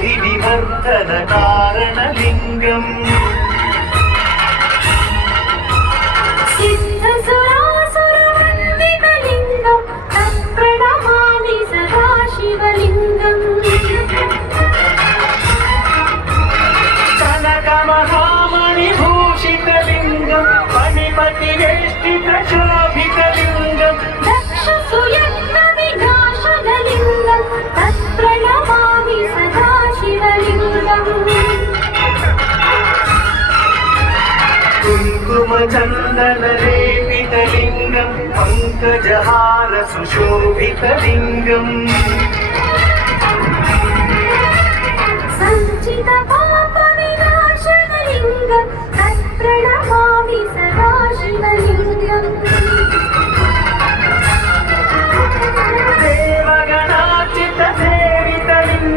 विवर्धन कारणलिङ्गम् सिद्धसुरासुरवन्दितलिङ्गं तत्प्रणमामि सदा शिवलिङ्गम् कनकमहामणिभूषितलिङ्गं मणिमतिवेष्टितशोभितलिङ्गम् दक्षसुयज्ञविनाशनलिङ्गं तत्प्रणमामि सदा शिवलिङ्गम् कुङ्कुमचन्दनलेपितलिङ्गं पङ्कजहार सुशोभितलिङ्गम्